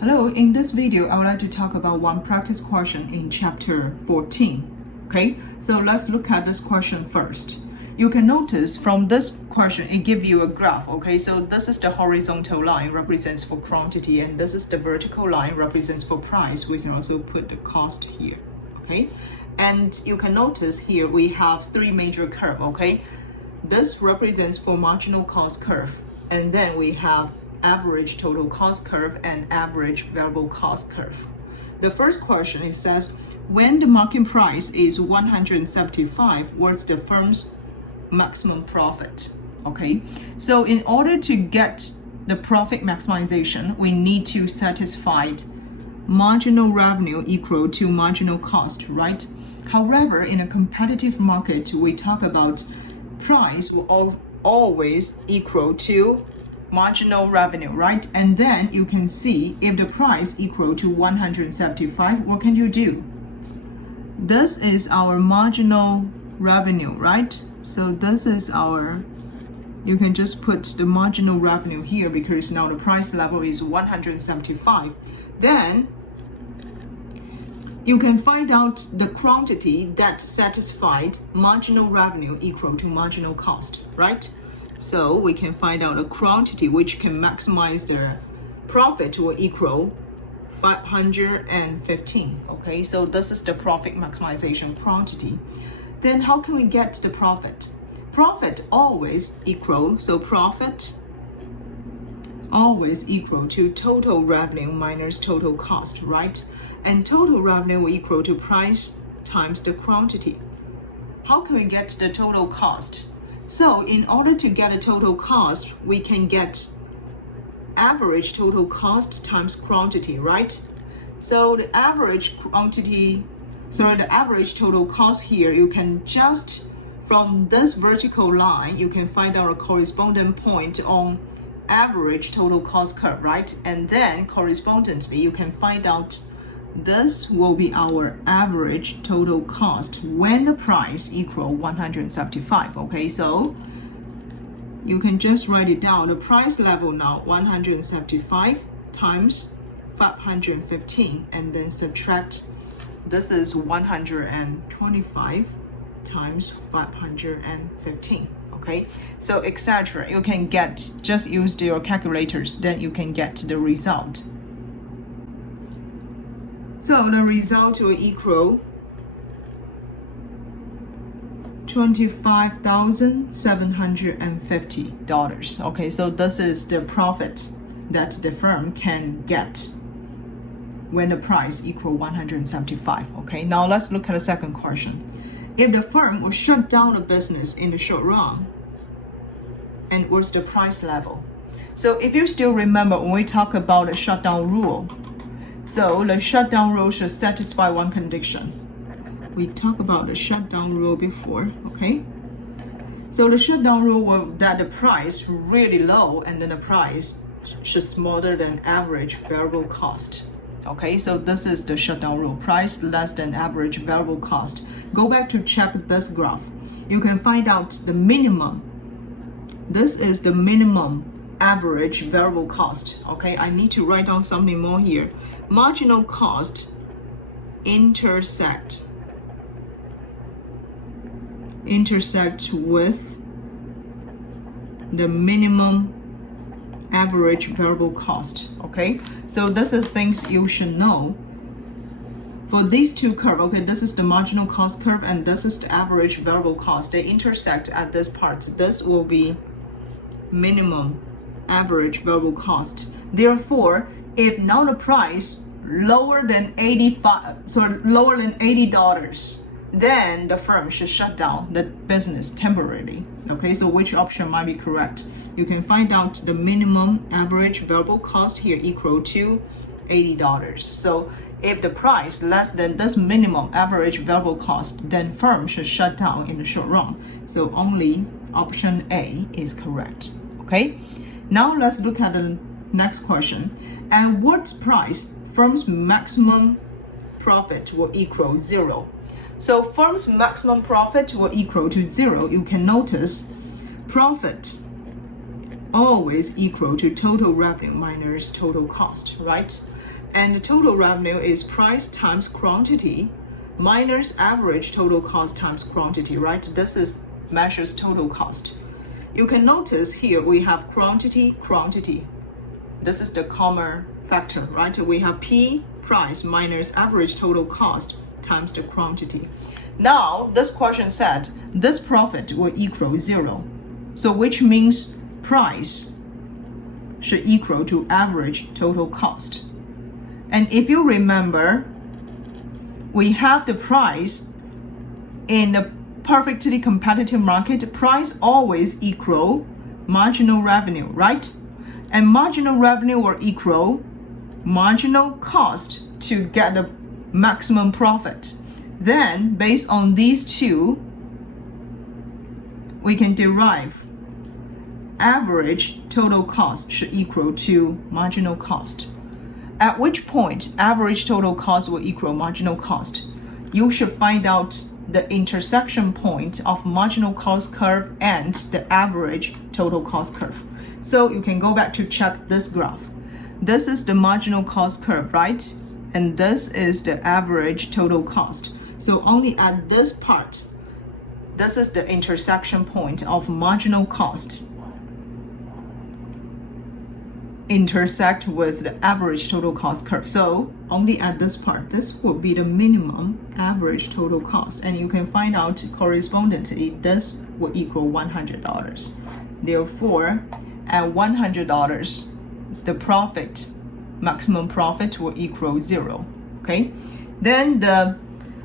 Hello, in this video, I would like to talk about one practice question in chapter 14. Okay, so let's look at this question first. You can notice from this question, it gives you a graph. Okay, so this is the horizontal line represents for quantity, and this is the vertical line represents for price. We can also put the cost here. Okay, and you can notice here we have three major curves. Okay, this represents for marginal cost curve, and then we have average total cost curve and average variable cost curve. The first question, it says, when the market price is 175, what's the firm's maximum profit? Okay, so in order to get the profit maximization, we need to satisfy marginal revenue equal to marginal cost, right? However, in a competitive market, we talk about price will always equal to marginal revenue, right? And then you can see if the price equal to 175, what can you do? This is our marginal revenue, right? So this is our, you can just put the marginal revenue here because now the price level is 175. Then you can find out the quantity that satisfied marginal revenue equal to marginal cost, right? So we can find out a quantity which can maximize the profit will equal 515. Okay, so this is the profit maximization quantity. Then how can we get the profit? Profit always equal, so profit always equal to total revenue minus total cost, right? And total revenue will equal to price times the quantity. How can we get the total cost? So in order to get a total cost, we can get average total cost times quantity, right? So the average total cost here, you can just, from this vertical line, you can find out a corresponding point on average total cost curve, right? And then correspondingly, you can find out this will be our average total cost when the price equal 175. Okay, so you can just write it down. The price level now 175 times 515, and then subtract, this is 125 times 515. Okay, so etc. You can get, just use your calculators, then you can get the result. So the result will equal $25,750. Okay, so this is the profit that the firm can get when the price equal 175. Okay, now let's look at the second question. If the firm will shut down the business in the short run, and what's the price level? So if you still remember when we talk about the shutdown rule, so the shutdown rule should satisfy one condition. We talked about the shutdown rule before, okay? So the shutdown rule will that the price really low and then the price should smaller than average variable cost. Okay, so this is the shutdown rule. Price less than average variable cost. Go back to check this graph. You can find out the minimum. This is the minimum average variable cost. Okay, I need to write down something more here. Marginal cost intersect with the minimum average variable cost. Okay, so this is things you should know for these two curves. Okay, this is the marginal cost curve and this is the average variable cost. They intersect at this part. This will be minimum average variable cost. Therefore, if now the price lower than $80, then the firm should shut down the business temporarily. Okay, so which option might be correct? You can find out the minimum average variable cost here equal to $80. So if the price less than this minimum average variable cost, then firm should shut down in the short run. So only option A is correct. Okay, now let's look at the next question. At what price firm's maximum profit will equal 0? So firm's maximum profit will equal to 0. You can notice profit always equal to total revenue minus total cost, right? And the total revenue is price times quantity minus average total cost times quantity, right? This is measures total cost. You can notice here we have quantity. This is the common factor, right? We have P, price, minus average total cost times the quantity. Now, this question said this profit will equal 0. So which means price should equal to average total cost. And if you remember, we have the price in the perfectly competitive market, price always equal marginal revenue, right? And marginal revenue will equal marginal cost to get the maximum profit. Then, based on these two, we can derive average total cost should equal to marginal cost. At which point average total cost will equal marginal cost? You should find out the intersection point of marginal cost curve and the average total cost curve. So you can go back to check this graph. This is the marginal cost curve, right? And this is the average total cost. So only at this part, this is the intersection point of marginal cost intersect with the average total cost curve. So only at this part, this will be the minimum average total cost. And you can find out correspondingly, this will equal $100. Therefore, at $100, the profit, maximum profit will equal 0, okay? Then the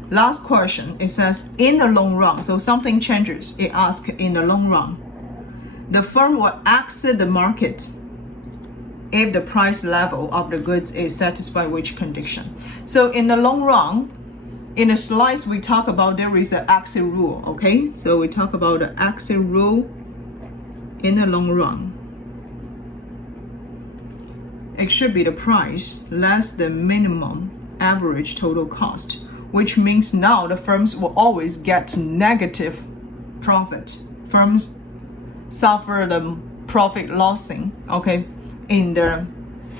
last question, it says in the long run, so something changes. It asks in the long run, the firm will exit the market if the price level of the goods is satisfied which condition. So in the long run, in the slides we talk about there is an exit rule, okay? So we talk about the exit rule in the long run. It should be the price less the minimum average total cost, which means now the firms will always get negative profit. Firms suffer the profit losing, okay, in the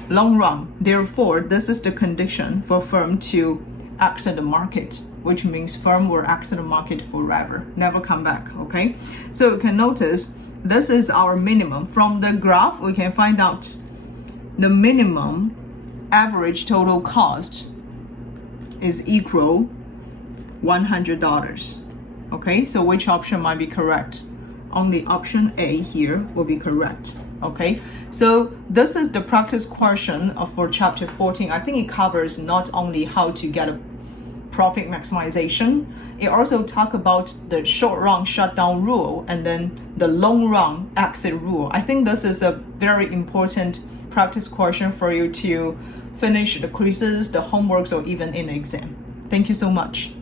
long run. Therefore, this is the condition for firm to exit the market, which means firm will exit the market forever, never come back, okay? So you can notice this is our minimum. From the graph, we can find out the minimum average total cost is equal $100, okay? So which option might be correct? Only option A here will be correct, okay? So this is the practice question for chapter 14. I think it covers not only how to get a profit maximization, it also talk about the short run shutdown rule and then the long run exit rule. I think this is a very important practice question for you to finish the quizzes, the homeworks, or even in the exam. Thank you so much.